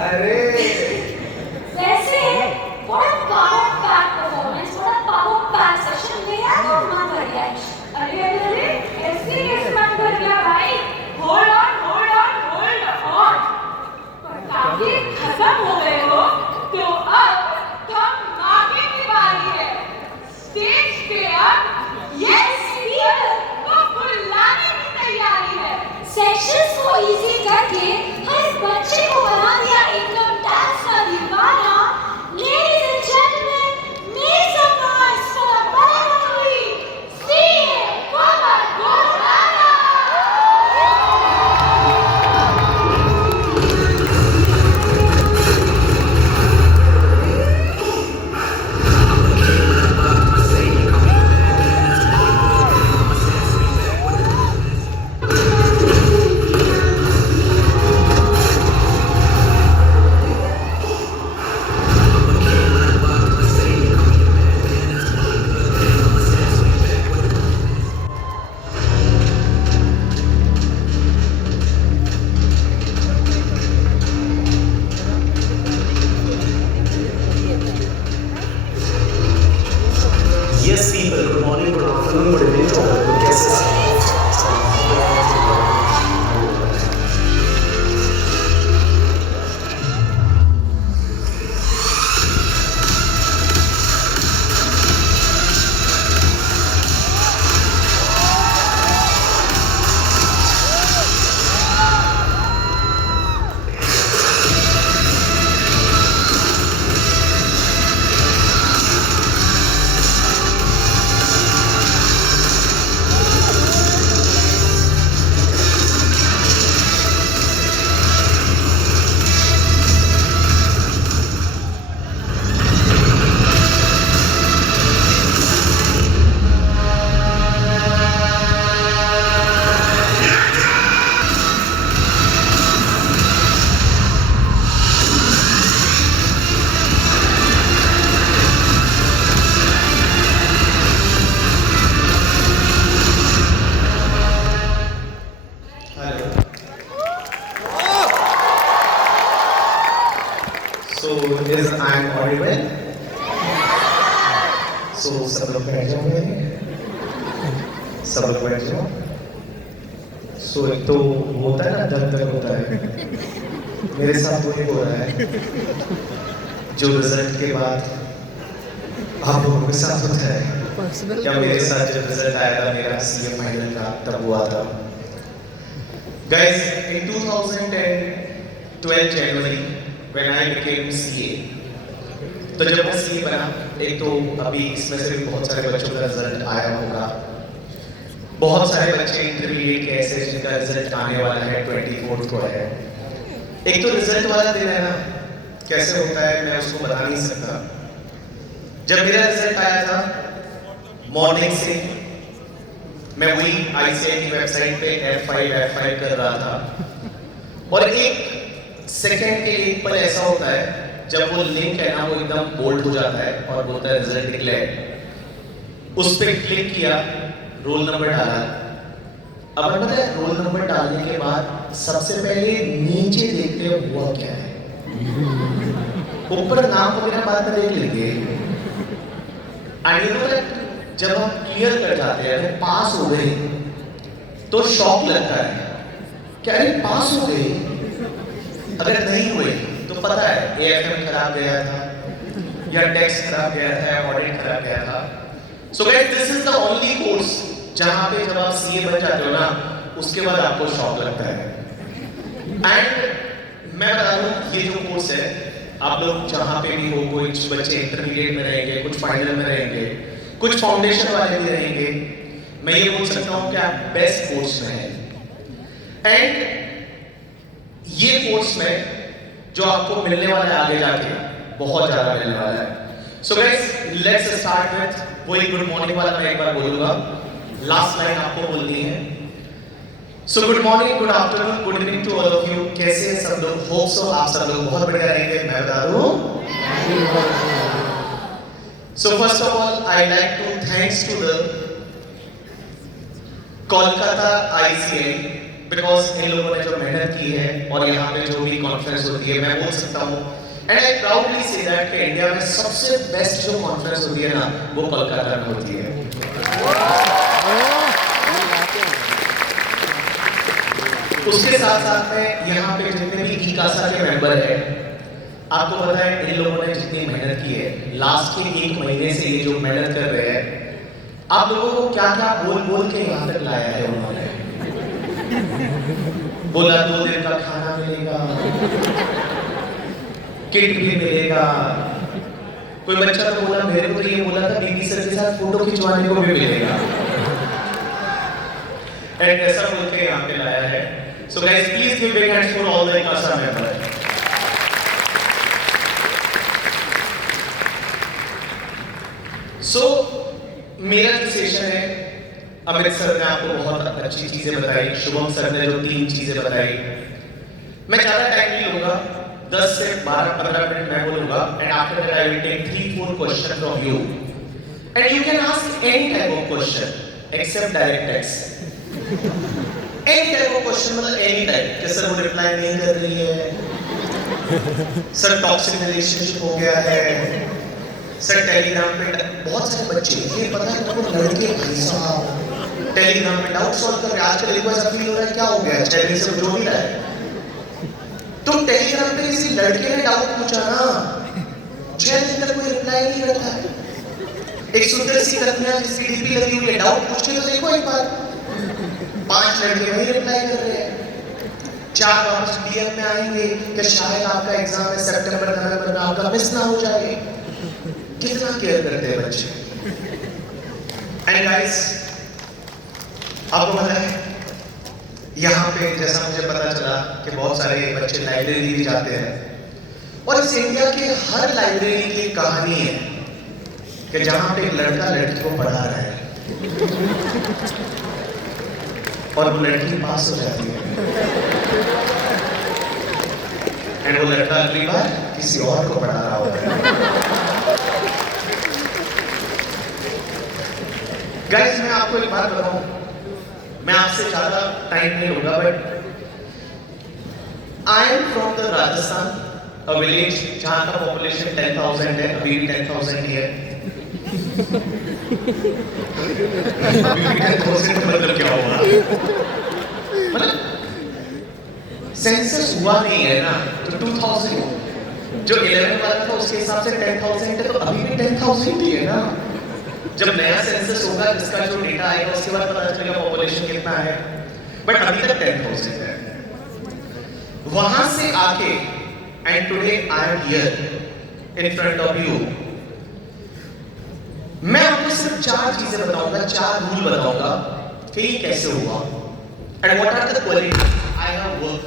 अरे वैसे what a power pack performance, what a power pack session मेरा तो मन भर गया है। अरे ऐसे कैसे मन भर गया भाई? Hold on। पटाखे खत्म हो गए हो तो अब धमाके की बारी है। स्टेज पे अब यस पीपल को बुलाने की तैयारी है। सेशंस को इजी करके हर बच्चे को बना दिया एकदम डांस का दीवाना। Ladies and gentlemen, make some noise for the one and only CA Pawan Gulrana. yes people, good morning, good afternoon, good evening to all of you. कैसे हैं? So is I am audible? So सब लोग बैठ जाओ मेरे, सब लोग बैठ जाओ। So एक तो होता है ना दर्द होता है, मेरे साथ वही हो रहा है, जो रिजल्ट के बाद आप लोगों के साथ होता है। क्या मेरे साथ जब रिजल्ट आया था मेरा सीए फाइनल का तब हुआ था। Guys, in 2012 January when I became CA, तो जब मैं CA बना, एक तो अभी इसमें से भी बहुत सारे बच्चों का रिजल्ट आया होगा, बहुत सारे बच्चे इंटरमीडिएट के ऐसे जिनका रिजल्ट आने वाला है 24 को है। एक तो रिजल्ट वाला दिन है ना, कैसे होता है मैं उसको बता नहीं सकता। जब मेरा रिजल्ट आया था मॉर्निंग से मैं वही ICAI की वेबसाइट पे F5 कर रहा था, और एक सेकंड के लिए एक पल ऐसा होता है जब वो लिंक है ना वो एकदम बोल्ड हो जाता है और बोलता है रिजल्ट डिक्लेयर। उस पर क्लिक किया, रोल नंबर डाला। अब पता है रोल नंबर डालने के बाद सबसे पहले नीचे देखते हो हुआ क्या है, ऊपर नाम वगैरह बाद में देख लेंगे। जब हम क्लियर कर जाते हैं, पास हो गए तो शॉक लगता है, क्या ये पास हो गए। अगर नहीं हुए तो पता है AFM खराब गया था या टेक्स्ट खराब गया था या ऑडिट खराब गया था। So guys this is the only course जहां पे जब आप सीए बन जाते हो ना उसके बाद आपको शॉक लगता है। एंड मैं बता दूं ये जो कोर्स है आप लोग जहां पे भी हो, कुछ बच्चे इंटरमीडिएट में रहेंगे, कुछ फाइनल में रहेंगे, कुछ फाउंडेशन वाले भी रहेंगे, मैं ये बोल सकता हूं कि आप बेस्ट कोर्स में हैं। एंड ये कोर्स में जो आपको मिलने वाला है आगे जाके बहुत ज्यादा मिलने वाला है। So guys let's start with वही गुड मॉर्निंग वाला मैं एक बार बोलूंगा, लास्ट लाइन आपको बोलनी है। So good morning, good afternoon, good evening to all of you. कैसे हैं सब लोग? होप सो आप सब लोग बहुत बढ़िया रहेंगे, मैं बता दूं। So first of all I like to thanks to the Kolkata ICAI because इन लोगों ने जो मेहनत की है और यहाँ पे जो भी कॉन्फ्रेंस होती है मैं बोल सकता हूँ and I proudly say that कि इंडिया में सबसे बेस्ट जो कॉन्फ्रेंस होती है ना वो कोलकाता में होती है। उसके साथ साथ में यहाँ पे जितने भी ईकासा के मेंबर हैं, आपको पता है इन लोगों ने जितनी मेहनत की है लास्ट के 1 महीने से ये जो मेहनत कर रहे हैं, आप लोगों को क्या क्या बोल बोल के यहाँ तक लाया है उन्होंने। बोला 2 दिन का खाना मिलेगा, किट भी मिलेगा, कोई बच्चा तो बोला मेरे को तो ये बोला था बीबी सर के साथ फोटो खिंचवाने को भी मिलेगा। एंड ऐसा बोल के यहाँ पे लाया है। So guys please give big hands for all the ईकासा मेंबर्स। सो मेरा जो सेशन है, अमित सर ने आपको बहुत अच्छी चीजें बताई, शुभम सर ने जो 3 चीजें बताई, मैं ज्यादा टाइम नहीं लूंगा, 10 से 12-15 मिनट मैं बोलूंगा and after that I will take 3-4 question from you and you can ask any type of question except direct text. Any type of question मतलब एनी टाइप कि सर वो रिप्लाई नहीं कर रही है, सर टॉक्सिक रिलेशनशिप हो गया है, सर टेलीग्राम पे बहुत सारे बच्चे ये पता है उनको लड़के भाई साहब टेलीग्राम पे डाउट सॉल्व कर रहे हैं। आजकल एक बार सब फील हो रहा है क्या हो गया चैनल से जो भी रहा है, तुम टेलीग्राम पे किसी लड़के ने डाउट पूछा ना 6 दिन तक कोई रिप्लाई नहीं करता है। एक सुंदर सी कन्या जिसकी डीपी लगी हुई है डाउट पूछ के तो देखो एक बार, 5 लड़के वही रिप्लाई कर रहे हैं, 4 वापस डीएम में आएंगे कि शायद आपका एग्जाम है सितंबर नवंबर में आपका मिस ना हो जाए। कितना केयर करते हैं बच्चे। एंड गाइस आपको पता है यहाँ पे जैसा मुझे पता चला कि बहुत सारे बच्चे लाइब्रेरी भी जाते हैं और इस इंडिया के हर लाइब्रेरी की एक कहानी है कि जहाँ पे एक लड़का लड़की को पढ़ा रहा है और वो लड़की पास हो जाती है एंड वो लड़का अगली बार किसी और को पढ़ा रहा होता है। गाइस मैं आपको एक बात बताऊं, मैं आपसे ज्यादा टाइम नहीं लूंगा but I am from the Rajasthan, a village जहां का पॉपुलेशन 10,000 है, अभी भी 10,000 ही है। अभी भी 10,000 मतलब क्या होगा, मतलब सेंसस हुआ नहीं है ना, तो 2000 जो 11 वाला था उसके हिसाब से 10,000 है, तो अभी भी 10,000 ही है ना। जब नया सेंसस होगा जिसका जो डेटा आएगा उसके बाद पता चलेगा पॉपुलेशन कितना है, बट अभी तक 10,000 है। वहां से आके and today I am here in front of you, मैं आपको सिर्फ 4 चीजें बताऊंगा, 4 रूल बताऊंगा कि ये कैसे हुआ and what are the quality I have work.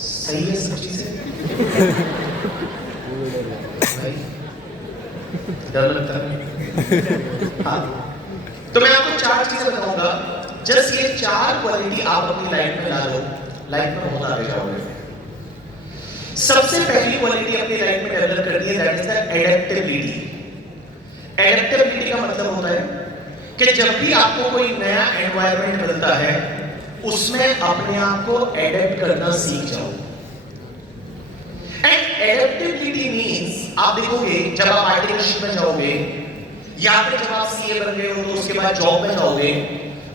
सही है सब चीजें भाई, डर लगता है। हाँ, तो मैं आपको 4 चीजें बताऊंगा, जस्ट ये 4 क्वालिटी आप अपनी लाइफ में ला लो, लाइफ में बहुत आगे जाओगे। सबसे पहली क्वालिटी अपनी लाइफ में डेवलप करनी है, that is the adaptability. Adaptability का मतलब होता है कि जब भी आपको कोई नया एनवायरनमेंट मिलता है उसमें अपने आप को एडेप्ट करना सीख जाओ। एंड एडेप्टेबिलिटी मींस आप देखोगे जब आप आर्टिफिशियल में जाओगे या फिर जब आप सीए बन गए हो तो उसके बाद जॉब में जाओगे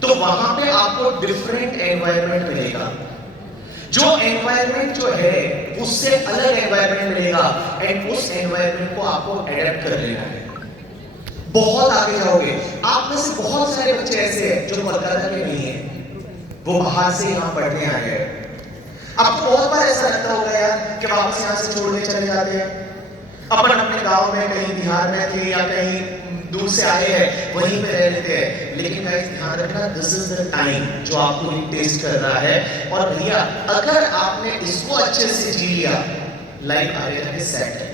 तो वहां पे आपको डिफरेंट एनवायरनमेंट मिलेगा। जो एनवायरनमेंट जो है उससे अलग एनवायरनमेंट मिलेगा एंड उस एनवायरनमेंट को आपको एडेप्ट कर लेना है। बहुत आगे जाओगे। आप में से बहुत सारे बच्चे ऐसे हैं जो कोलकाता के नहीं है, वो बाहर से यहाँ पढ़ने आए हैं। आपको बहुत बार ऐसा लगता होगा यार कि वापस यहाँ से छोड़ने चले जाते हैं, अपन अपने गांव में कहीं बिहार में थे या कहीं दूर से आए हैं वहीं पे रह लेते हैं। लेकिन गाइस ध्यान रखना, दिस इज द टाइम जो आपको टेस्ट कर रहा है। और भैया अगर आपने इसको अच्छे से जी लिया, लाइफ आगे जाके सेट है।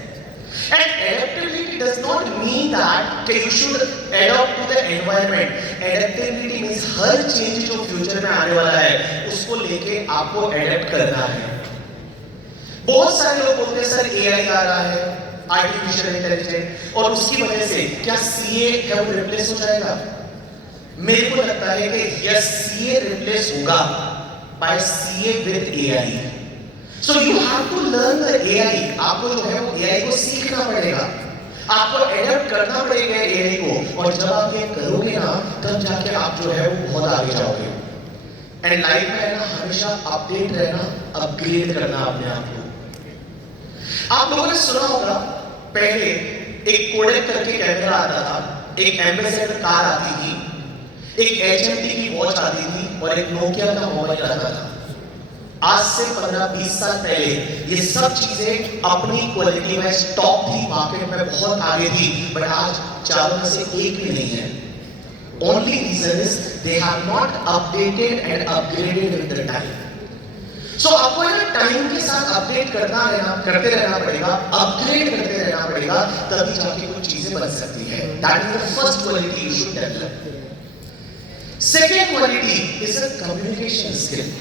And adaptability does not mean that कि you should adapt to the environment. Adaptability means हर चीज जो फ्यूचर में आने वाला है उसको लेके आपको एडेप्ट करना है। बहुत सारे लोग बोलते हैं सर एआई आ रहा है, आर्टिफिशियल इंटेलिजेंस, और उसकी वजह से क्या सीए है वो रिप्लेस हो जाएगा? मेरे को लगता है कि यस सीए रिप्लेस होगा by CA with AI. So you have to learn the AI. आपको जो है वो AI को सीखना पड़ेगा, आपको एडप्ट करना पड़ेगा AI को, और जब आप ये करोगे ना तब जाके आप जो है वो बहुत आगे जाओगे। एंड लाइफ में ना हमेशा अपडेट रहना, अपग्रेड करना अपने आप को। आप लोगों ने सुना होगा पहले एक कोडेक करके कैमरा आता था, एक एम्बेसडर कार आती थी, एक HMD की वॉच आती थी और एक नोकिया का मोबाइल आता था। आज से 15-20 साल पहले ये सब चीजें अपनी क्वालिटी में टॉप थी, मार्केट में बहुत आगे थी, बट आज चारों में से एक भी नहीं है। Only reason is they have not updated and upgraded with the time. So आपको ना टाइम के साथ अपडेट करते रहना पड़ेगा, अपग्रेड करते रहना पड़ेगा, तभी जाके कुछ चीजें बन सकती है। That is the first quality you should develop. Second quality is a communication skill.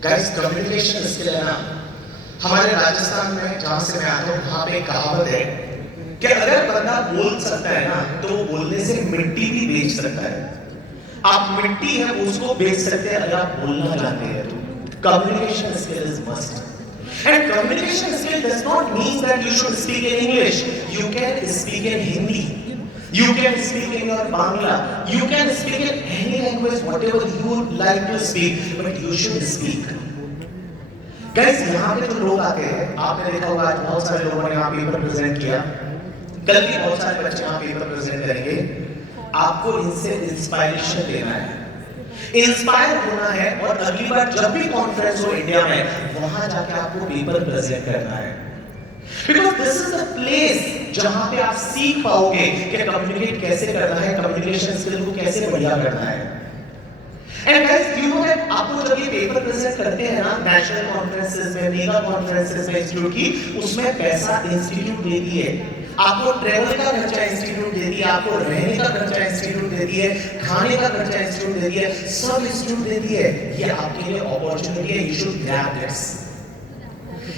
Guys, communication skill है ना, हमारे राजस्थान में जहाँ से मैं आता हूँ वहाँ पे एक कहावत है कि अगर बंदा बोल सकता है ना तो वो बोलने से मिट्टी भी बेच सकता है। आप मिट्टी है उसको बेच सकते हैं अगर आप बोलना जानते हैं तो। Communication skill is must. And communication skill does not mean that you should speak in English. You can speak in Hindi. You can speak in your Bangla. You can speak in any language, whatever you would like to speak, but you should speak. Guys, यहाँ पे जो लोग आते हैं, आपने देखा होगा आज बहुत सारे लोगों ने यहाँ पेपर प्रेजेंट किया, कल भी बहुत सारे बच्चे यहाँ पेपर प्रेजेंट करेंगे। आपको इनसे इंस्पायरेशन लेना है, इंस्पायर होना है, और अगली बार जब भी कॉन्फ्रेंस हो इंडिया में वहां जाके आपको पेपर प्रेजेंट करना है। Because this is the place जहां पे आप सीख पाओगे कि कम्युनिकेट कैसे करना है, कम्युनिकेशन स्किल को कैसे बढ़िया करना है। And guys, you know that आपको जब ये पेपर प्रेजेंट करते हैं ना नेशनल कॉन्फ्रेंसेस में, मेगा कॉन्फ्रेंसेस में इंस्टीट्यूट की, उसमें पैसा इंस्टीट्यूट देती है, आपको ट्रैवल का खर्चा इंस्टीट्यूट देती है, आपको रहने का खर्चा इंस्टीट्यूट देती है, खाने का खर्चा इंस्टीट्यूट देती है, सब इंस्टीट्यूट देती है। ये आपके लिए अपॉर्चुनिटी है, you should grab this.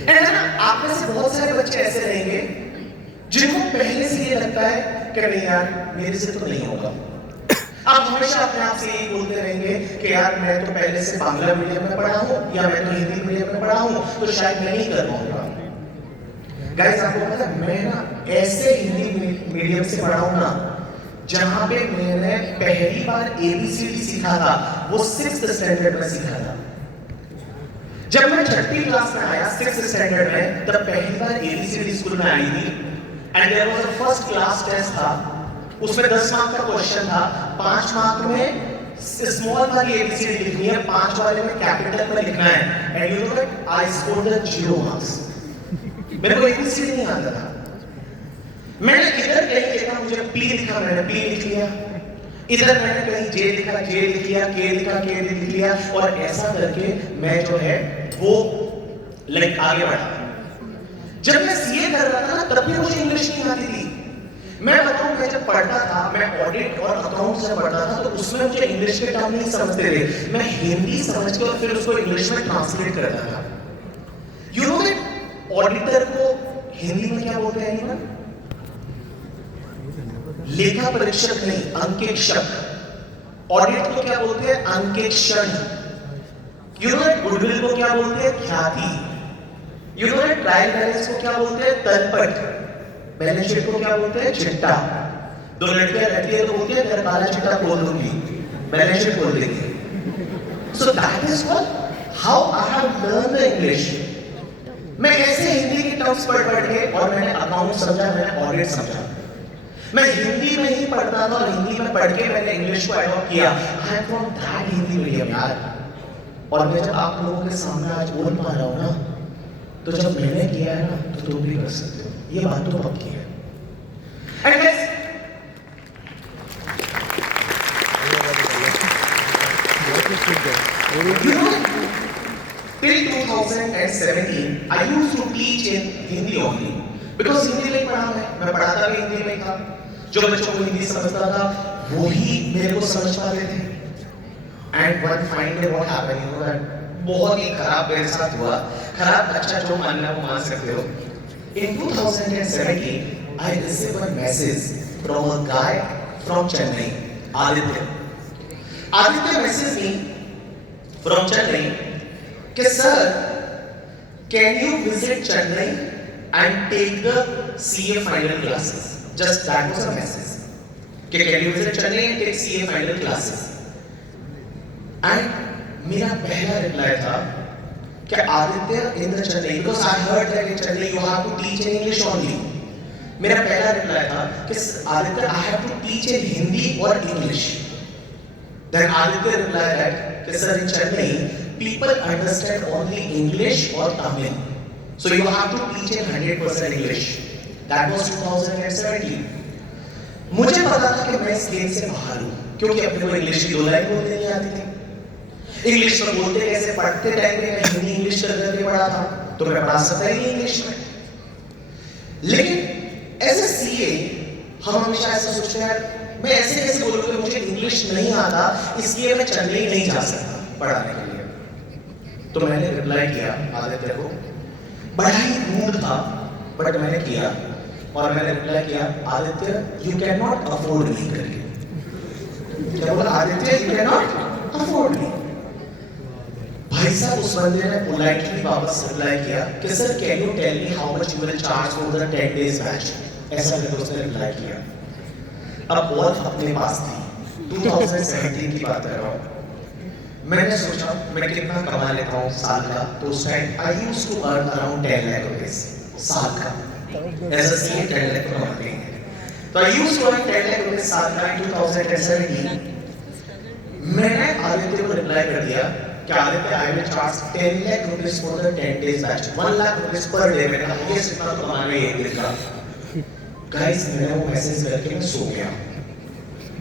And आप में से बहुत सारे बच्चे ऐसे रहेंगे जिनको पहले से ये लगता है कि नहीं यार मेरे से तो नहीं होगा। आप हमेशा अपने आप से यही बोलते रहेंगे कि यार मैं तो पहले से बांग्ला मीडियम में पढ़ा हूँ या मैं तो हिंदी मीडियम में पढ़ा हूँ, तो शायद मैं नहीं कर पाऊंगा। गाइस, आपको पता है मैं ना ऐसे हिंदी मीडियम से पढ़ा हूँ ना जहाँ पे मैंने पहली बार ABCD सीखा था वो 6th स्टैंडर्ड में सीखा था। जब मैं 6ठी क्लास में आया 6th स्टैंडर्ड में, तब पहली बार ABCD स्कूल में आई थी, and there was a first class test था, उसमें 10 मार्क का क्वेश्चन था। 5 मार्क में स्मॉल वाली ABCD लिखनी है, 5 वाले में कैपिटल में लिखना है, and you know that I scored the 0 marks. मेरे को ABCD नहीं आता था, मैंने इधर कहीं लिखा मुझे P लिखा, मैंने P लिख लिया, इधर मैंने कहीं J लिखा, J लिख लिया, K लिखा, K लिख लिया, और ऐसा करके मैं जो है वो लाइक आगे बढ़ा। जब मैं CA कर रहा था ना तब भी मुझे इंग्लिश नहीं आती थी। मैं बताऊं, मैं जब पढ़ता था, मैं ऑडिट और अकाउंट से पढ़ता था, तो उसमें मुझे इंग्लिश के टर्म नहीं समझते थे, मैं हिंदी समझ के और फिर उसको इंग्लिश में ट्रांसलेट करता था। यू नो दैट ऑडिटर को हिंदी में क्या बोलते हैं? लेखा परीक्षक नहीं, अंकेक्षक। ऑडिट को क्या बोलते हैं? अंकेक्षण। यू नो दैट गुडविल को क्या बोलते हैं? ख्याति। You know that trial balance को क्या बोलते हैं? तलपट। बैलेंस शीट को क्या बोलते हैं? चिट्टा। दो लड़कियां रहती है तो बोलती है मेरा काला चिट्टा खोल दूंगी, बैलेंस शीट खोल देंगे। So that is what how I have learn the English. मैं ऐसे हिंदी के टर्म्स पढ़ के, और मैंने अकाउंट समझा, मैंने ऑडिट समझा। मैं हिंदी में ही पढ़ता था और हिंदी में पढ़ के मैंने इंग्लिश को अडॉप्ट किया। I am from that Hindi medium यार। और मैं जब आप लोगों के सामने आज बोल पा रहा हूँ ना, तो जब मैंने किया है ना तो तुम भी कर सकते हो, ये बात तो पक्की है। And guys, till 2017 I used to teach in Hindi only because Hindi में पढ़ा मैं पढ़ाता भी हिंदी में था। जो बच्चों को हिंदी समझता था वही मेरे को समझ पाते थे। And one fine day what happened, you know that बहुत ही खराब मेरे साथ हुआ। खराब अच्छा जो मानना वो मान सकते हो। In 2017 I received a message from a guy from Chennai, Aditya. Aditya messaged me from Chennai कि sir, can you visit Chennai and take the CA final classes? Just that was a message. कि can you visit Chennai and take CA final classes? And मेरा पहला reply था कि Aditya in the Chennai, because I heard that in Chennai you have to teach in English only. मेरा पहला reply था कि Aditya I have to teach in Hindi or English. Then Aditya replied that sir, in Chennai people understand only English or Tamil, so you have to teach in 100% English. That was 2017. मुझे पता था कि मैं इस game से बाहर हूँ, क्योंकि अपने को इंग्लिश की 2 लाइन बोलने नहीं आती थी। इंग्लिश में बोलते कैसे, पढ़ते टाइम में मैं हिंदी इंग्लिश करके पढ़ा था, तो मैं पढ़ा सकता ही नहीं इंग्लिश में। लेकिन एज ए सीए हम हमेशा ऐसा सोचते हैं, मैं ऐसे कैसे बोलूँ कि मुझे इंग्लिश नहीं आता, इसलिए मैं चेन्नई नहीं जा सकता पढ़ाने के लिए। तो मैंने रिप्लाई किया आदित्य को, बड़ा ही रूड था बट मैंने किया, और मैंने रिप्लाई किया Aditya you can not afford me करके। क्या बोला? Aditya you can not afford me. भाई साहब उस बंदे ने पोलाइटली वापस रिप्लाई किया कि sir can you tell me how much you will charge for the 10 days batch. ऐसा करके उसने रिप्लाई किया। अब बहुत अपने पास थी, 2017 की बात कर रहा हूँ। मैंने सोचा मैं कितना कमा लेता हूँ साल का, तो उस time I used to earn around 10 lakh rupees साल का। ऐसा सीए 10 लाख कमाते हैं, तो I used to earn 10 lakh rupees साल का इन 2017। मैंने आदित्य को रिप्लाई कर दिया कि Aditya I will charge 10 lakh rupees for the 10 days batch, 1 lakh rupees per day. मैंने कहा ये कितना कमाना है एक दिन का। गाइस मैंने वो मैसेज करके मैं सो गया।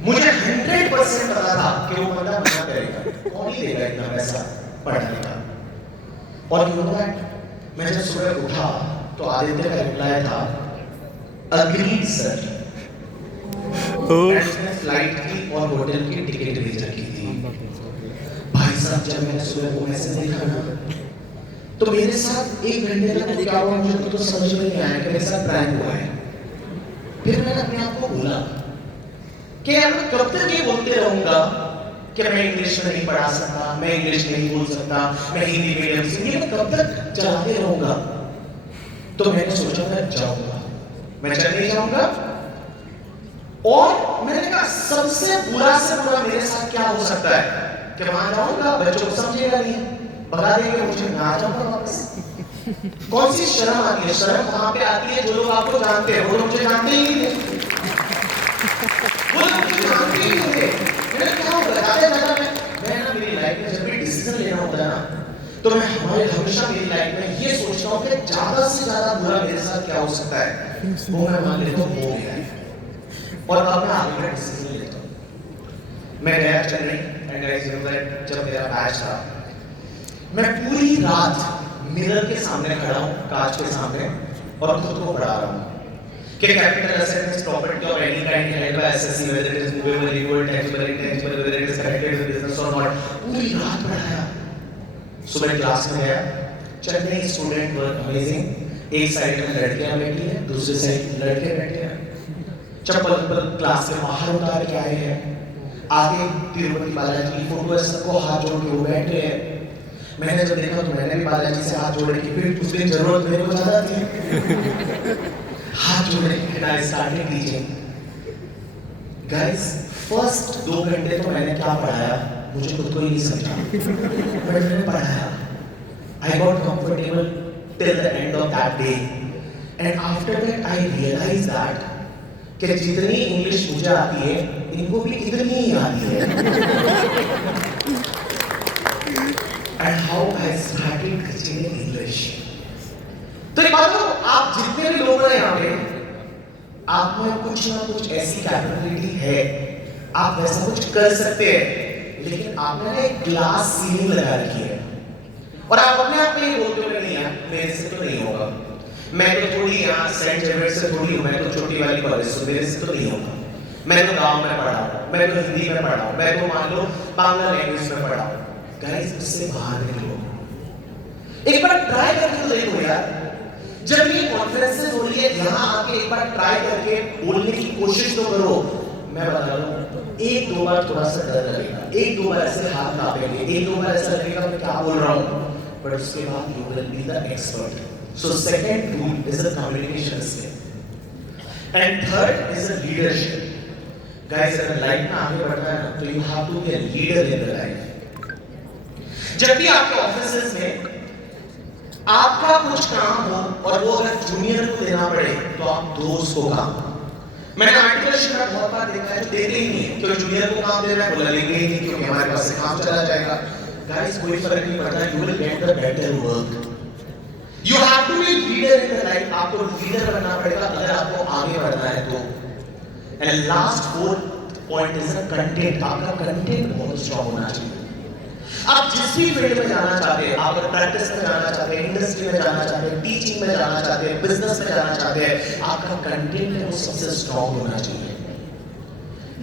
मुझे 100% पता था कि वो बंदा मना करेगा, कौन ही देगा इतना पैसा पढ़ने का। और यू नो दैट, मैं जब सुबह उठा तो आदित्य का रिप्लाई था अग्रीड सर। मैंने फ्लाइट की और होटल की टिकट रिजर्व की थी। भाई साहब जब मैंने सुबह वो मैसेज देखा ना, तो मेरे साथ 1 घंटे तक क्या हुआ मुझे तो समझ में नहीं आया कि मेरे साथ प्रैंक हुआ है। फिर मैंने अपने आप को बोला कि यार मैं कब तक ये बोलते रहूंगा कि मैं इंग्लिश में नहीं पढ़ा सकता, मैं इंग्लिश नहीं बोल सकता, मैं हिंदी मीडियम से, ये मैं कब तक चलाते रहूंगा। तो मैंने सोचा मैं जाऊंगा, मैं चेन्नई जाऊंगा, और मैंने कहा सबसे बुरा से बुरा मेरे साथ क्या हो सकता है कि वहां जाऊंगा, बच्चों को समझेगा नहीं, भगा देंगे मुझे, मैं आ जाऊंगा वापस। कौन सी शर्म आती है? शर्म वहां पे आती है जो लोग आपको जानते हैं, वो लोग मुझे जानते ही नहीं थे, वो लोग मुझे जानते ही नहीं थे। मैंने क्या होगा ज्यादा मैं ना मेरी लाइफ में जब भी डिसीजन लेना होता है ना, तो मैं हमेशा मेरी लाइफ में ये सोचता हूँ कि ज्यादा से ज्यादा बुरा मेरे साथ क्या हो सकता है, वो मैं मान लेता हूँ हो गया है, और अब मैं आगे का डिसीजन लेता हूँ। मैं गया Chennai and guys you know that जब मेरा बैच था, मैं पूरी रात मिरर के सामने खड़ा हूँ, कांच के सामने, और खुद को पढ़ा रहा हूँ कि capital asset is property of any kind held by SSC whether it is movable, liquid, taxable, intangible, whether it is connected with business और नॉट। पूरी रात पढ़ाया। सुबह क्लास में गया, चेन्नई स्टूडेंट वर अमेजिंग। एक साइड में लड़कियां बैठी हैं, दूसरी साइड लड़के बैठे हैं। चप्पल क्लास के बाहर उतार के आए हैं, आगे तिरुपति बालाजी की फोटो है, सबको हाथ जोड़ के वो बैठ रहे हैं। मैंने जब देखा तो मैंने भी बालाजी से हाथ जोड़े की, फिर उस दिन जरूरत मेरे को ज्यादा थी, हाथ जोड़े के I started teaching. Guys first 2 घंटे तो मैंने क्या पढ़ाया मुझे खुद को ही नहीं समझा, बट मैंने पढ़ाया। I got comfortable till the end of that day, and after that I realise that कि जितनी इंग्लिश मुझे आती है इनको भी इतनी ही आती है। And how I started teaching in English. तो ये बात तो आप जितने भी लोग हैं यहाँ पे, आप में कुछ ना कुछ ऐसी कैपेबिलिटी है, आप वैसा कुछ कर सकते हैं, लेकिन आपने ना एक ग्लास सीलिंग लगा रखी है, और आप अपने आप में ये बोलते हो नहीं यार मेरे से तो नहीं होगा, मैं तो थोड़ी यहाँ सेंट जेवियर्स से थोड़ी हूँ, मैं तो छोटी वाली कॉलेज से, मेरे से तो नहीं होगा, मैं तो गाँव में पढ़ा हूँ, मैं तो हिंदी में पढ़ा हूँ, मैं तो मान लो बांग्ला लैंग्वेज में पढ़ा हूँ। गाइस इससे बाहर निकलो, एक बार ट्राई करके तो देखो यार। जब ये कॉन्फ्रेंसेस हो रही है यहाँ आके एक बार ट्राई करके बोलने की कोशिश तो करो। मैं बता रहा हूँ एक दो बार थोड़ा सा डर लगेगा, एक दो बार ऐसे हाथ कांपेंगे, एक दो बार ऐसा लगेगा मैं क्या बोल रहा हूँ, बट उसके बाद you will be the expert. So second rule is the communication skill and third is the leadership. Guys अगर लाइफ में आगे बढ़ना है ना तो you have to be a leader in the life. जब भी आपके ऑफिसेस में आपका कुछ काम हो और वो अगर जूनियर को देना पड़े तो आप दो उसको काम। मैंने आर्टिकल में बहुत बार देखा है जो देते ही नहीं है, क्योंकि जूनियर को काम देना है बोला लेंगे ही नहीं क्योंकि हमारे पास से काम चला जाएगा। गाइस कोई फर्क नहीं पड़ता, you will get the better work. You have to be leader in the life. आपको लीडर बनना पड़ेगा अगर आपको आगे बढ़ना है तो। And last fourth point is the content. आपका कंटेंट बहुत स्ट्रांग होना चाहिए। आप जिस भी फील्ड में जाना चाहते हैं, आप अगर प्रैक्टिस में जाना चाहते हैं, इंडस्ट्री में जाना चाहते हैं, टीचिंग में जाना चाहते हैं, बिजनेस में जाना चाहते हैं, आपका कंटेंट है वो सबसे स्ट्रांग होना चाहिए।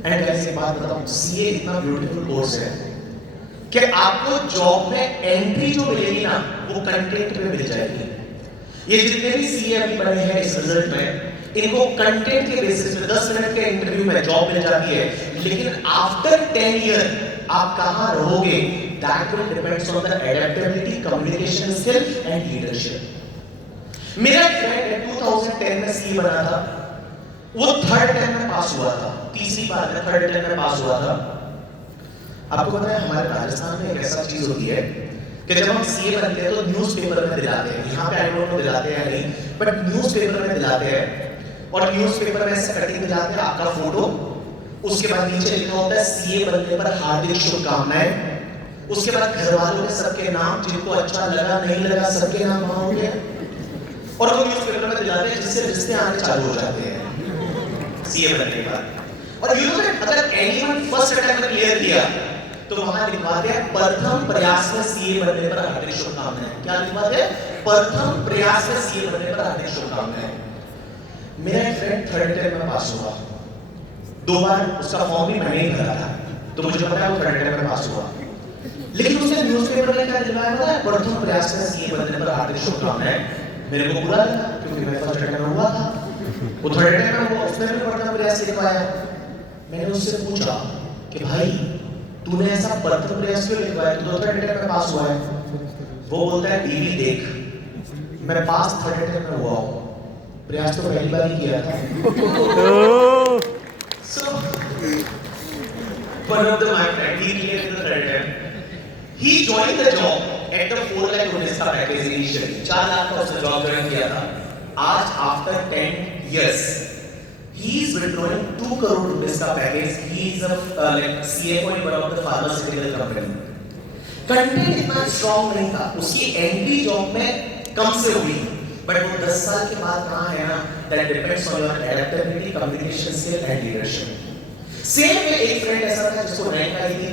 एंड गाइस एक बात बताऊं, सीए इतना ब्यूटीफुल कोर्स है कि आपको जॉब में एंट्री जो मिलेगी ना वो कंटेंट पे मिल जाएगी। ये जितने भी सीए अभी बने हैं इस रिजल्ट में, इनको कंटेंट के बेसिस पे 10 मिनट के इंटरव्यू में जॉब मिल जाती है, लेकिन आफ्टर 10 ईयर आप कहां रहोगे that will depends on the adaptability, communication skill and leadership। मेरा फ्रेंड 2010 में सीए बना था, वो थर्ड टाइम में पास हुआ था, तीसरी बार में थर्ड टाइम में पास हुआ था। आपको पता है हमारे राजस्थान में एक ऐसा चीज होती है कि जब हम सीए बनते हैं तो न्यूज़पेपर में दिलाते हैं। यहाँ पे आई डोंट नो दिलाते हैं नहीं, बट न्यूज़पेपर में दिलाते हैं और न्यूज़पेपर में ऐसे कटिंग दिलाते हैं आपका फोटो, उसके बाद नीचे लिखा होता है सीए बनने पर हार्दिक शुभकामनाएं। उसके बाद घर वालों के सबके नाम, जिनको अच्छा लगा नहीं लगा सबके नाम वहां होंगे और वो न्यूज़पेपर में दिलाते हैं, जिससे रिश्ते आने चालू हो जाते हैं सीए बनने के बाद। और यू नो दैट अगर एनीवन फर्स्ट अटेम्प्ट में क्लियर किया तो वहां लिखवाते हैं प्रथम प्रयास में सीए बनने पर हार्दिक शुभकामनाएं। क्या लिखवाते हैं? प्रथम प्रयास में सीए बनने पर हार्दिक शुभकामनाएं। मेरा एक फ्रेंड थर्ड टाइम में पास हुआ, 2 बार उसका फॉर्म भी मैंने ही भरा था, तो मुझे पता है वो थर्ड टाइम में पास हुआ, लेकिन उसने न्यूज़पेपर में क्या लिखवाया पता है? प्रथम प्रयास में सीए बनने पर हार्दिक शुभकामनाएं। मेरे को बुरा लगा क्योंकि मैं फर्स्ट टाइम में हुआ था, वो थर्ड टाइम में हुआ, उसने भी प्रथम प्रयास लिखवाया। मैंने उससे पूछा कि भाई तूने ऐसा प्रथम प्रयास क्यों लिखवाया, तू तो थर्ड टाइम में पास हुआ है? वो बोलता है टीवी देख, मैं पास थर्ड टाइम में हुआ हूं, प्रयास तो पहली बार ही किया था। So one of my friend he cleared the third time. He joined the job at the 4 lakh rupees का पैकेज initially, 4 लाख का उसने जॉब ज्वाइन किया था। आज after 10 years he is withdrawing 2 crore rupees का package. He is a like CFO in one of the pharmaceutical company। Content इतना strong नहीं था, उसकी एंट्री जॉब में कम से हुई, बट वो 10 साल के बाद कहाँ है ना, that depends on your adaptability, communication skill and leadership। Same में एक फ्रेंड ऐसा था जिसको रैंक आई थी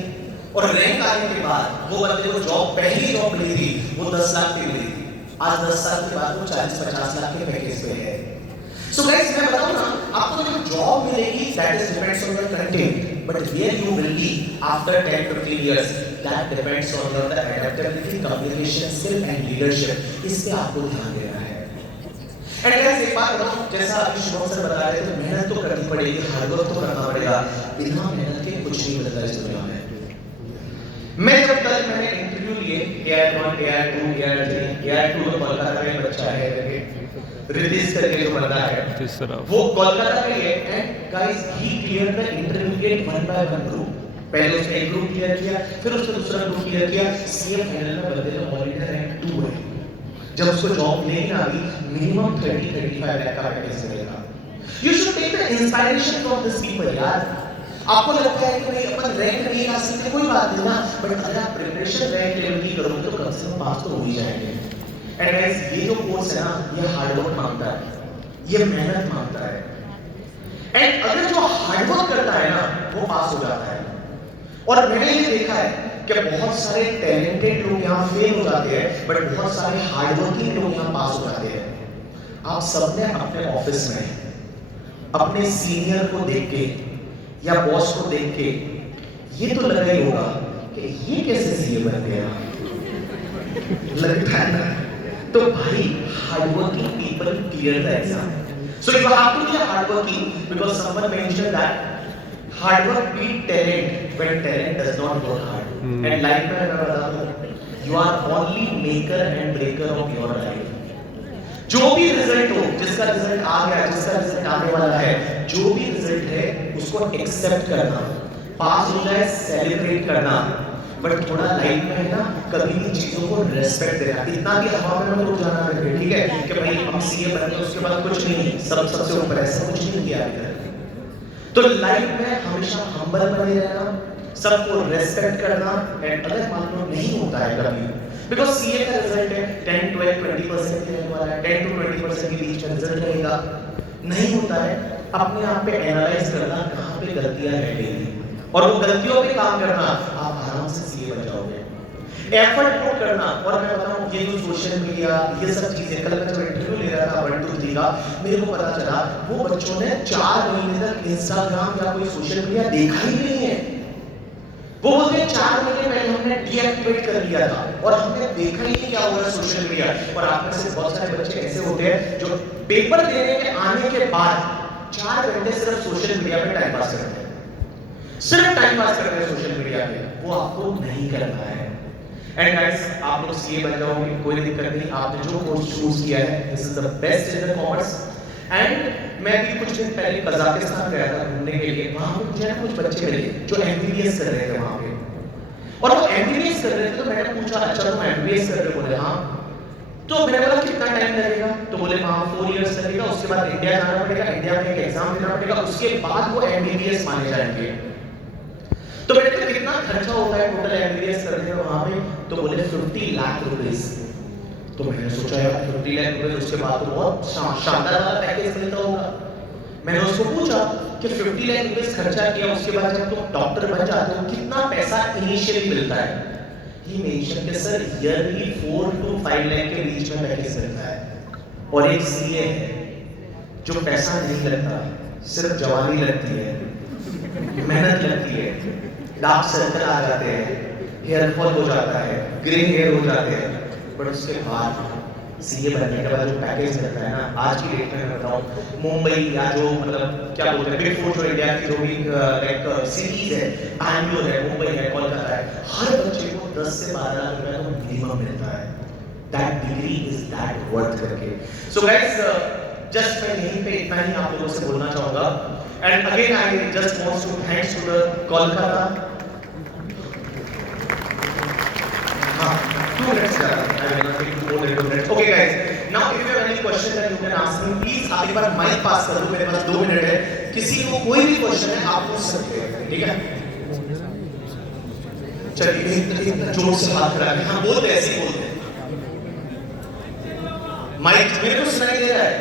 और रैंक आने के बाद वो बंदे को जॉब, पहली जॉब मिली थी वो 10 लाख की मिली थी। आज 10 साल के बाद वो 40-50 लाख के पैकेज पे है। सो गाइस मैं बताऊं ना, आपको जो जॉब मिलेगी that is depends on your content, but where you will be after 10-15 years that depends on your adaptability, communication skill and leadership। इस पे आपको ध्यान देना है। एंड गाइस एक बात बताऊं, जैसा अभी शुभम सर बता रहे थे, मेहनत तो करनी पड़ेगी, हार्ड वर्क तो करना पड़ेगा, बिना मेहनत के कुछ नहीं मिलता इस दुनिया में। मैं जब कल मैंने इंटरव्यू लिए एआर 1 एआर 2 एआर 3 एआर 2 तो कोलकाता में बच्चा है रिलीज करके जो बंदा है वो कोलकाता में है। And guys he clear the intermediate 1 by 1 group. पहले उसने एक ग्रुप क्लियर किया, फिर उसने दूसरा ग्रुप क्लियर किया, सीए फाइनल में बंदे का मॉनिटर रैंक 2 है। जब उसको जॉब लेनी आ गई मिनिमम 30-35 लाख का पैकेज मिलेगा। You should take the inspiration from this people यार। आपको लगता है कि भाई अपन रैंक नहीं ला सकते, कोई बात नहीं ना, बट अगर आप प्रिपरेशन रैंक लेवल की करोगे तो कम से कम पास तो हो ही जाएंगे। एंड गाइस ये जो कोर्स है ना, ये हार्ड वर्क मांगता है, ये मेहनत मांगता है। एंड अगर जो हार्ड वर्क करता है ना वो पास हो जाता है। और मैंने ये देखा है कि बहुत सारे टैलेंटेड लोग यहाँ फेल हो जाते हैं, बट बहुत सारे हार्ड वर्किंग लोग यहाँ पास हो जाते हैं। आप सबने अपने ऑफिस में अपने सीनियर को देख के या बॉस को देख के ये तो लगा ही होगा कि ये कैसे सीए बन गया, लगता है ना? तो भाई hard working people clear the exam. So you have to be hardworking because someone mentioned that hard work beat talent when talent does not work hard. And life में मैं बता दूं, you are only maker and breaker of your life. जो भी result हो, जिसका result आ गया, जिसका रिजल्ट आने वाला है, जो भी रिजल्ट है उसको एक्सेप्ट करना, पास हो जाए सेलिब्रेट करना, बट थोड़ा लाइफ में है ना, कभी भी चीजों को रेस्पेक्ट देना। इतना भी हवा में मत उड़ जाना है, ठीक है, कि भाई हम सीए बन गए उसके बाद कुछ नहीं, सब सबसे ऊपर, ऐसा कुछ नहीं किया अभी तक। तो लाइफ में हमेशा हम्बल बने रहना, सबको रेस्पेक्ट करना। एंड अगर मान लो नहीं होता है कभी, बिकॉज सीए का रिजल्ट है 10, 12, 20% रहने वाला है, 10 to 20% के बीच में रिजल्ट रहेगा। नहीं होता है, अपने आप पे एनालाइज करना कहाँ पे गलतियां रह गई, और वो गलतियों पे काम करना, आप आराम से सीए बन जाओगे। एफर्ट पुट करना। और मैं बताऊं, ये जो सोशल मीडिया, ये सब चीजें, कल मैं जब इंटरव्यू ले रहा था 1 2 3 का, मेरे को पता चला वो बच्चों ने 4 महीने तक इंस्टाग्राम या कोई सोशल मीडिया देखा ही नहीं है। वो बोलते हैं 4 महीने पहले हमने डीएक्टिवेट कर लिया था और हमने देखा ही नहीं क्या हो रहा है सोशल मीडिया। और आप में से बहुत सारे बच्चे ऐसे होते हैं जो पेपर देने के आने के बाद 4 घंटे सिर्फ सोशल मीडिया पे टाइम पास करते हैं, सिर्फ टाइम पास करते हैं सोशल मीडिया पे। वो आपको नहीं करना है। एंड गाइस, आप लोग सीए बन जाओगे, कोई दिक्कत नहीं। आपने जो कोर्स चूज किया है, this is the best in the commerce. And मैं भी कुछ दिन पहले कजाकिस्तान गया था घूमने के लिए। वहां पे मुझे कुछ बच्चे मिले जो एमबीबीएस कर रहे थे वहां पे, और वो एमबीबीएस कर रहे थे। तो मैंने पूछा, अच्छा तुम एमबीबीएस कर रहे हो? बोले हाँ। तो मैंने बोला कितना टाइम लगेगा? तो बोले वहां 4 इयर्स लगेगा, उसके बाद इंडिया जाना पड़ेगा, इंडिया में एक एग्जाम देना पड़ेगा, उसके बाद वो एमबीबीएस माने जाएंगे। तो मैंने कहा कितना खर्चा होता है टोटल एमबीबीएस करने में वहां पे? तो बोले 50 लाख रुपीस। तो मैंने सोचा यार 50 लाख रुपीस, उसके बाद तो बहुत शानदार वाला पैकेज मिलता होगा। मैंने उसको पूछा कि 50 लाख रुपीस खर्चा किया, उसके बाद जब तुम डॉक्टर बन जाते हो कितना पैसा इनिशियली मिलता है? ही मेंशन के सर ईयरली 4 to 5 लाख के बीच में पैकेज मिलता है। और एक सीए है जो पैसा नहीं लगता, सिर्फ जवानी लगती है, मेहनत लगती है, डार्क सर्कल आ जाते हैं, हेयर फॉल हो जाता है, ग्रे हेयर हो जाते हैं, बट उसके बाद सीए बनने के बाद जो पैकेज मिलता है ना, आज की डेट में मैं बताऊं, मुंबई या जो मतलब क्या बोलते हैं बिग 4 जो इंडिया की जो भी लाइक सिटीज है, बैंगलोर है, मुंबई है, कोलकाता है, हर बच्चे को 10 से 12 लाख रुपए तो मिनिमम मिलता है। That degree is that worth करके। सो गाइस, जस्ट मैं यहीं पे इतना ही आप लोगों से बोलना चाहूंगा। And again I just want to thanks to the Kolkata. 2 minutes I will not take more than 2 minutes. Okay guys, now if you have any question that you can ask me, please आप एक बार mic पास कर दो, मेरे पास 2 minute है। किसी को कोई भी क्वेश्चन है आप पूछ सकते हैं, ठीक है? चलिए इतना जोर से बात करा के हम बोलते ऐसे ही बोलते हैं। माइक मेरे को सुनाई दे रहा है,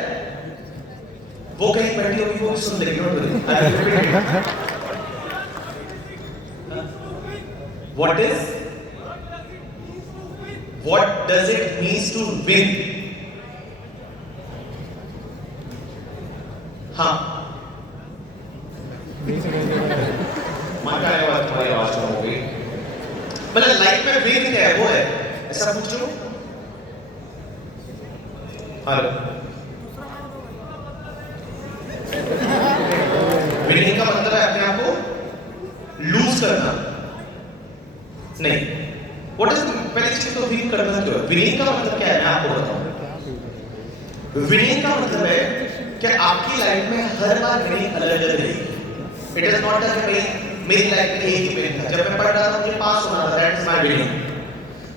वो कहीं बैठी होगी वो भी सुन लेगी। What does it mean to win? हाँ, मन का आवाज तुम्हारी आवाज कम हो गई। मतलब लाइफ में विन क्या है, वो है, ऐसा पूछो। हेलो, विनिंग का मतलब है अपने आप को लूज करना नहीं। What is पहली चीज तो विन करना क्यों है? विनिंग का मतलब क्या है मैं आपको बताऊं। विनिंग का मतलब है कि आपकी लाइफ में हर बार विनिंग अलग अलग रहेगी। इट इज नॉट दैट मेरी लाइफ में एक ही विन था। जब मैं पढ़ रहा था मुझे पास होना था, दैट इज माय विनिंग।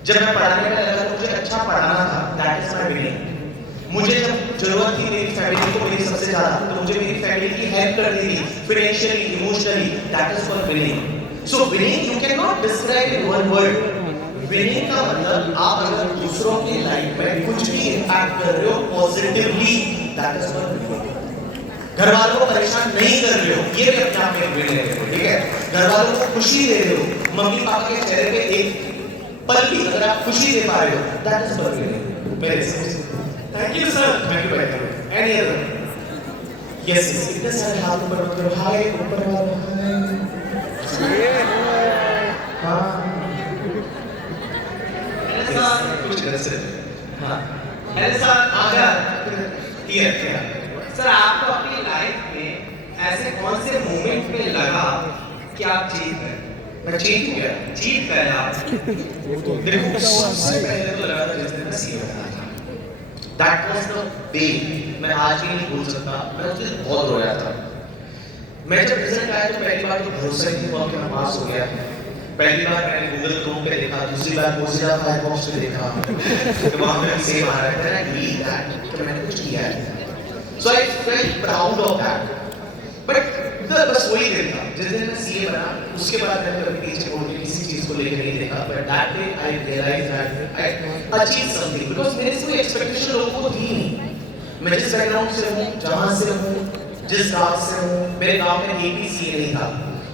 जब मैं पढ़ाने में लगा मुझे अच्छा पढ़ाना था, दैट इज माय विनिंग। मुझे जब जरूरत थी मेरी फैमिली को मेरी सबसे ज्यादा, तो मुझे मेरी फैमिली की हेल्प कर दी थी financially, emotionally, that is for winning. So winning you can not describe in one word. Winning का मतलब आप अगर दूसरों की लाइफ में कुछ भी इंपैक्ट कर रहे हो positively, that is what winning. घर वालों को परेशान नहीं कर रहे हो, ये भी अपने आप में विनिंग है, ठीक है? घर वालों को खुशी दे रहे हो, मम्मी पापा के चेहरे पे एक पल भी अगर आप खुशी दे पा रहे हो, दैट इज व्हाट विनिंग। मेरे से thank you sir, thank you भाई। Any other? यस, इतने सारे हाथ ऊपर मतलब हाय ऊपर वाला हां कुछ ऐसे। हाँ हेलो सर, आजा हियर सर आपको अपनी लाइफ में ऐसे कौन से मोमेंट में लगा कि आप जीत गए? मैं जीत गया, जीत गए आप। देखो सबसे पहले तो लगा था जिस दिन मैं सीए बना था, दैट वाज द डे, मैं आज भी नहीं भूल सकता, मैं उस दिन बहुत रोया था। मैं जब रिजल्ट आया तो पहली बार तो भरोसा ही नहीं हुआ कि मैं पास हो गया। पहली बार मैंने गूगल क्रोम पे देखा, दूसरी बार मोज़िला फायरफॉक्स पे देखा, तो वहाँ पे सेव आ रहा है दैट कि मैंने कुछ किया है। So I felt proud of that. But बस वही दिन था जिस दिन मैं सीए बना, उसके बाद मैंने कभी पीछे मुड़ के किसी चीज को लेकर नहीं देखा। But that day I realise that I achieve something, because मेरे से कोई एक्सपेक्टेशन लोगों को थी नहीं। मैं जिस बैकग्राउंड से हूँ, जहाँ से हूँ, जिस गांव से हूँ, मेरे गांव में एक भी सीए नहीं था,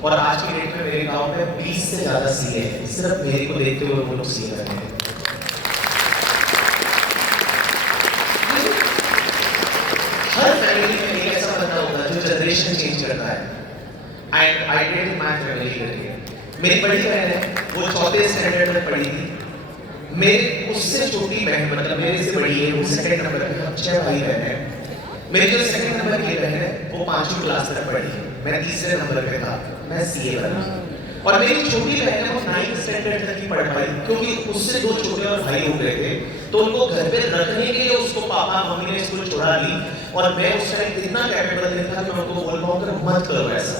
और आज की डेट में मेरे गांव में 20 से ज्यादा सीए हैं, सिर्फ मेरे को देखते हुए वो लोग सीए रहे हैं। हर फैमिली में एक ऐसा बंदा होगा जो जनरेशन चेंज करता है, and I did my family करके। मेरी बड़ी बहन है, वो 4th स्टैंडर्ड में पढ़ी थी। मेरे उससे छोटी बहन, मतलब मेरे से बड़ी है, वो 2nd नंबर पे, हम 6 भाई बहन है। मेरी जो 2nd नंबर की बहन है वो 5वीं क्लास तक पढ़ी, मैं 3रे नंबर पे था, मैं सीए बना। और मेरी छोटी बहन है वो 9th स्टैंडर्ड तक ही पढ़ पाई, क्योंकि उससे 2 छोटे और भाई हो गए थे, तो उनको घर पे रखने के लिए उसको पापा मम्मी ने स्कूल छोड़ा दी। और मैं उस टाइम इतना कैपेबल नहीं था कि मैं उनको बोल पाऊँ कि मत करो ऐसा।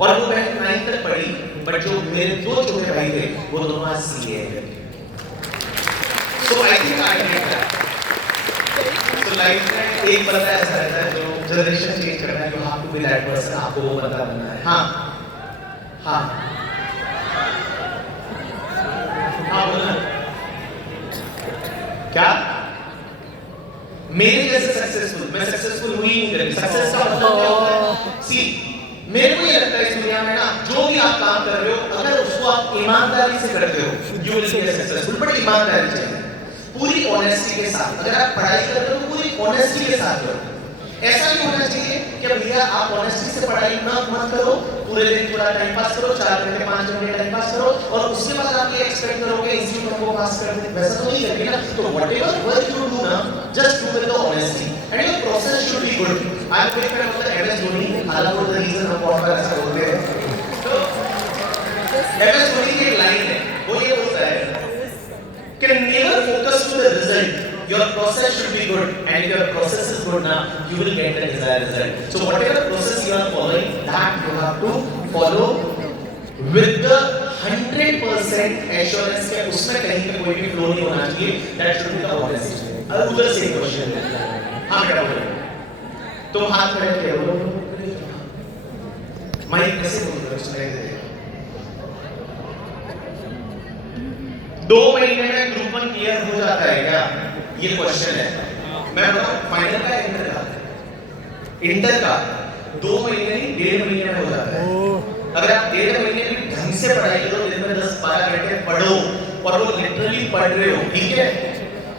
और वो बहन 9th तक पढ़ी, बट जो मेरे 2 छोटे भाई थे वो दोनों आज सीए हैं। So I think I did that. तो लाइफ में एक बंदा ऐसा रहता है जो जनरेशन चेंज करता है, जो आपको भी दैट पर्सन, आपको वो बंदा बनना है। हाँ हाँ हाँ बोलना क्या? मेरे जैसे सक्सेसफुल, मैं सक्सेसफुल हुई नहीं कभी। सक्सेस का मतलब क्या होता है? सी, मेरे को ये लगता है इस दुनिया में ना, जो भी आप काम कर रहे हो, अगर उसको आप ईमानदारी से करते हो, you will be successful. But ईमानदारी चाहिए, पूरी ऑनेस्टी के साथ। अगर आप पढ़ाई कर रहे हो तो पूरी ऑनेस्टी के साथ करो। ऐसा नहीं होना चाहिए कि भैया आप ऑनेस्टी से पढ़ाई मत करो, पूरे दिन पूरा टाइम पास करो, 4 घंटे 5 घंटे टाइम पास करो, और उसके बाद आप ये एक्सपेक्ट करोगे इंस्टीट्यूट को पास कर दे। वैसा तो नहीं करेंगे ना। तो व्हाटएवर वर्क यू डू ना, just do with the honesty and your process should be good. I am big fan of the MS Dhoni, हालांकि वो द रीजन हम बहुत ऐसा बोलते हैं। तो एमएस धोनी की एक लाइन है, वो ये बोलता है कि never focus to the result, your process should be good, and if your process is good now, you will get the desired result. So whatever process you are following, that you have to follow with the 100% assurance कि उसमें कहीं पे कोई भी flow नहीं होना चाहिए। That should be the honest. अब उधर से क्वेश्चन है, हाँ क्या बोल रहे हो? तुम हाथ खड़े किए बोलो, माइक कैसे बोल रहे हो? सुनाई दे 2 महीने में ग्रुप 1 क्लियर हो जाता है क्या? ये क्वेश्चन है। मैं बताऊं, फाइनल का इंटर का 2 महीने नहीं 1.5 महीने में हो जाता है। अगर आप 1.5 महीने में ढंग से पढ़ाई करो, दिन में 10-12 घंटे पढ़ो, और वो लिटरली पढ़ रहे हो, ठीक है?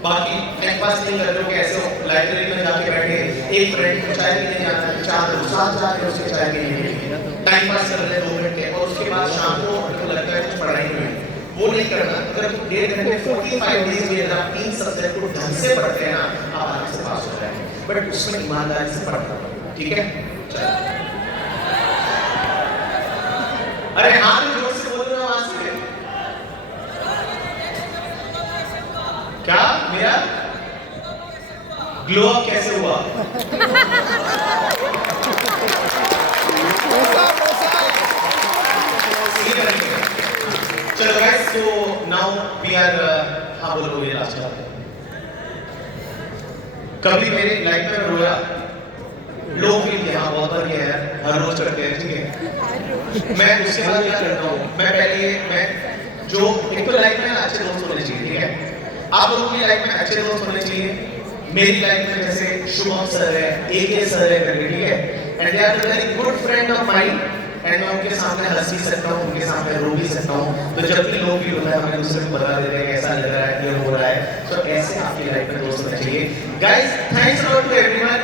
बाकी टाइम पास नहीं कर रहे हो, कैसे लाइब्रेरी में जाके बैठे, एक फ्रेंड को चाय पीने जाना है, 4 लोग साथ जाके उसके चाय पीने, टाइम पास कर रहे 2 घंटे, और उसके बाद शाम को आपको लगता है कुछ पढ़ाई नहीं है, वो नहीं करना। अगर तुम 1.5 घंटे 45 डेज में अगर आप 3 सब्जेक्ट को ढंग से पढ़ते हैं ना, आप आराम से पास हो जाएंगे। बट उसमें ईमानदारी से पढ़ना, ठीक है? अरे हाँ, जोर से बोल रहे हो आवाज से। क्या मेरा ग्लो अप कैसे हुआ? चलो guys, so now we are हाँ बोलो ये लास्ट बात। कभी मेरे लाइफ में रोया, लोग भी यहाँ बहुत बार ये है, हर रोज करते हैं, ठीक है? मैं उसके बाद क्या करता हूँ, मैं जो एक तो लाइफ में अच्छे दोस्त होने चाहिए, ठीक है? आप लोगों की लाइफ में अच्छे दोस्त होने चाहिए। मेरी लाइफ में जैसे शुभम सर है, एके सर है करके, ठीक है? And they are very good friend of mine, and मैं उनके सामने हंस भी सकता हूँ, उनके सामने रो भी सकता हूँ। तो जब भी लोग भी होता है, हमें दूसरे को बता देते हैं कैसा लग रहा है, ये हो रहा है। तो ऐसे आपकी लाइफ में दोस्त होने चाहिए। Guys, thanks a lot to everyone.